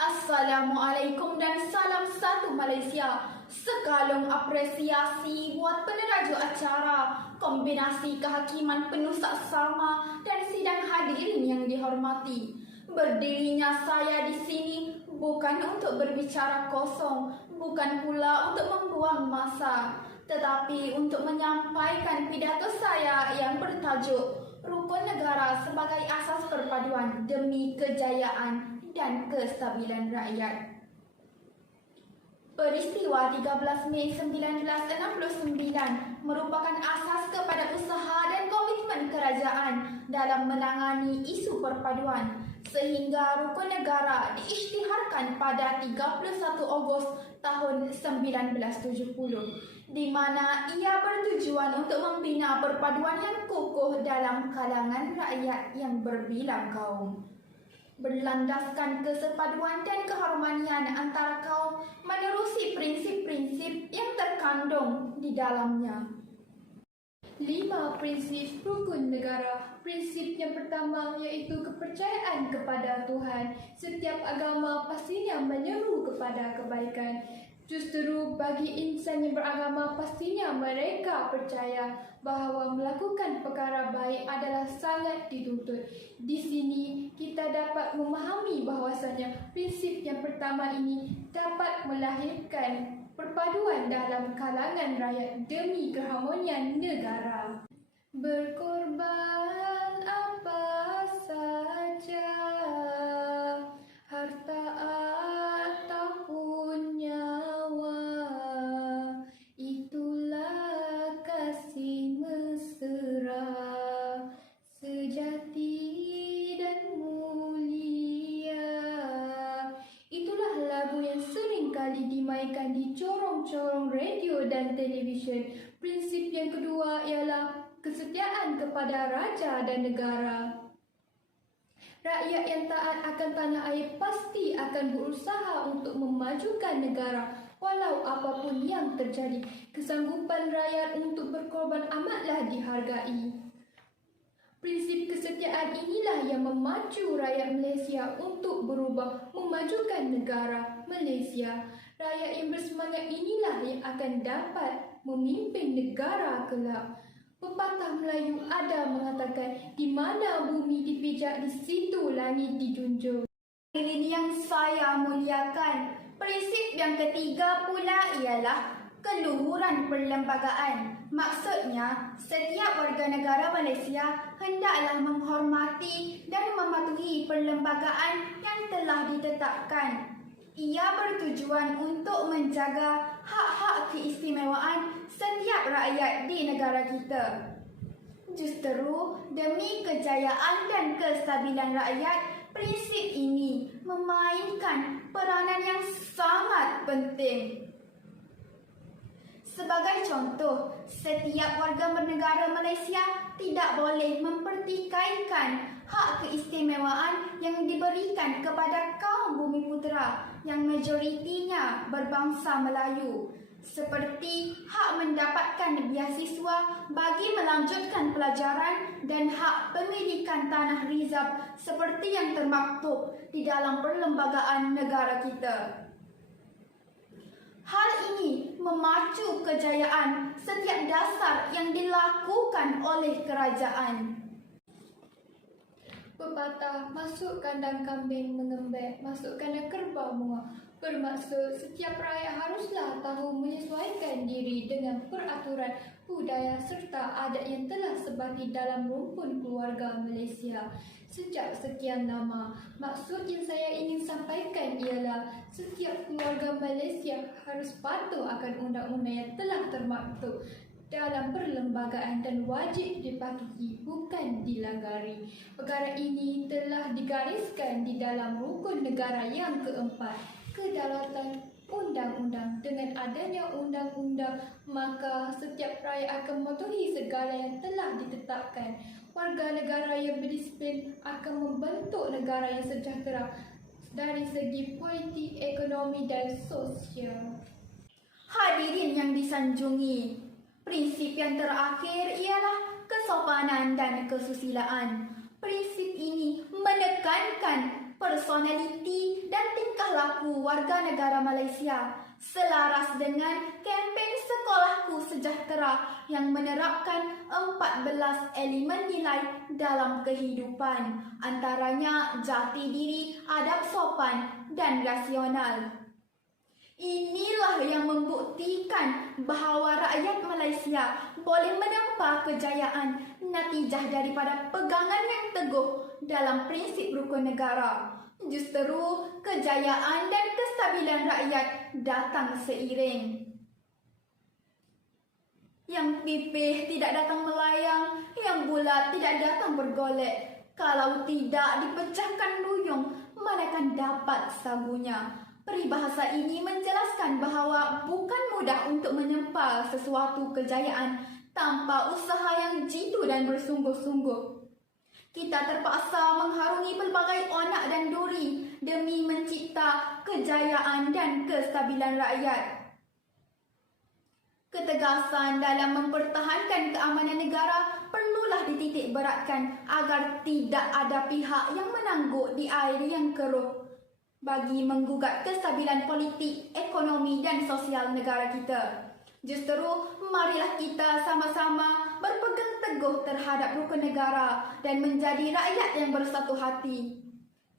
Assalamualaikum dan salam satu Malaysia. Sekalung apresiasi buat peneraju acara, kombinasi kehakiman penuh saksama dan sidang hadirin yang dihormati. Berdirinya saya di sini bukan untuk berbicara kosong, bukan pula untuk membuang masa, tetapi untuk menyampaikan pidato saya yang bertajuk Rukun Negara sebagai Asas Perpaduan demi Kejayaan dan Kestabilan Rakyat. Peristiwa 13 Mei 1969 merupakan asas kepada usaha dan komitmen kerajaan dalam menangani isu perpaduan, sehingga Rukun Negara diisytiharkan pada 31 Ogos tahun 1970, di mana ia bertujuan untuk membina perpaduan yang kukuh dalam kalangan rakyat yang berbilang kaum, berlandaskan kesepaduan dan keharmonian antara kaum menerusi prinsip-prinsip yang terkandung di dalamnya. 5 prinsip rukun negara. Prinsip yang pertama iaitu kepercayaan kepada Tuhan. Setiap agama pastinya menyeru kepada kebaikan. Justru bagi insan yang beragama pastinya mereka percaya bahawa melakukan perkara baik adalah sangat dituntut. Di sini kita dapat memahami bahawasanya prinsip yang pertama ini dapat melahirkan perpaduan dalam kalangan rakyat demi keharmonian negara. Berkorban apa saja, harta ataupun nyawa, itulah kasih mesra, sejati dan mulia. Itulah lagu yang sering kali dimainkan di corong-corong radio dan televisyen. Prinsip yang kedua ialah kesetiaan kepada raja dan negara. Rakyat yang taat akan tanah air pasti akan berusaha untuk memajukan negara walau apapun yang terjadi. Kesanggupan rakyat untuk berkorban amatlah dihargai. Prinsip kesetiaan inilah yang memacu rakyat Malaysia untuk berubah memajukan negara Malaysia. Rakyat yang bersemangat inilah yang akan dapat memimpin negara kelak. Pepatah Melayu ada mengatakan, di mana bumi dipijak, di situ langit dijunjung. Ini yang saya muliakan. Prinsip yang ketiga pula ialah keluhuran perlembagaan. Maksudnya, setiap warga negara Malaysia hendaklah menghormati dan mematuhi perlembagaan yang telah ditetapkan. Ia bertujuan untuk menjaga hak-hak keistimewaan setiap rakyat di negara kita. Justru demi kejayaan dan kestabilan rakyat, prinsip ini memainkan peranan yang sangat penting. Sebagai contoh, setiap warga bernegara Malaysia tidak boleh mempertikaikan hak keistimewaan yang diberikan kepada kaum Bumiputera yang majoritinya berbangsa Melayu, seperti hak mendapatkan beasiswa bagi melanjutkan pelajaran dan hak pemilikan tanah rizab seperti yang termaktub di dalam perlembagaan negara kita. Hal ini memacu kejayaan setiap dasar yang dilakukan oleh kerajaan. Pepatah, masuk kandang kambing mengembek, masuk kandang kerbau menguak. Bermaksud setiap rakyat haruslah tahu menyesuaikan diri dengan peraturan, budaya serta adat yang telah sebati dalam rumpun keluarga Malaysia sejak sekian lama. Maksud yang saya ingin sampaikan ialah setiap keluarga Malaysia harus patuh akan undang-undang yang telah termaktub dalam perlembagaan dan wajib dipatuhi, bukan dilanggar. Perkara ini telah digariskan di dalam rukun negara yang keempat, kedaulatan undang-undang. Dengan adanya undang-undang, maka setiap rakyat akan mematuhi segala yang telah ditetapkan. Warga negara yang berdisiplin akan membentuk negara yang sejahtera dari segi politik, ekonomi dan sosial. Hadirin yang disanjungi, prinsip yang terakhir ialah kesopanan dan kesusilaan. Prinsip ini menekankan personaliti dan tingkah laku warga negara Malaysia selaras dengan kempen Sekolahku Sejahtera yang menerapkan 14 elemen nilai dalam kehidupan, antaranya jati diri, adab sopan dan rasional. Inilah yang membuktikan bahawa rakyat Malaysia boleh menempa kejayaan natijah daripada pegangan yang teguh dalam prinsip rukun negara. Justeru, kejayaan dan kestabilan rakyat datang seiring. Yang pipih tidak datang melayang, yang bulat tidak datang bergolek. Kalau tidak dipecahkan duyung, manakan dapat sabunya. Peribahasa ini menjelaskan bahawa bukan mudah untuk menempa sesuatu kejayaan tanpa usaha yang jitu dan bersungguh-sungguh. Kita terpaksa mengharungi pelbagai onak dan duri demi mencipta kejayaan dan kestabilan rakyat. Ketegasan dalam mempertahankan keamanan negara perlulah dititik beratkan agar tidak ada pihak yang menangguk di air yang keruh bagi menggugat kestabilan politik, ekonomi dan sosial negara kita. Justeru, marilah kita sama-sama berpegang teguh terhadap rukun negara dan menjadi rakyat yang bersatu hati.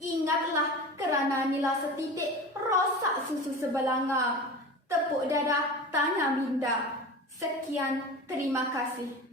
Ingatlah, kerana nila setitik rosak susu sebelanga. Tepuk dada, tanya minda. Sekian, terima kasih.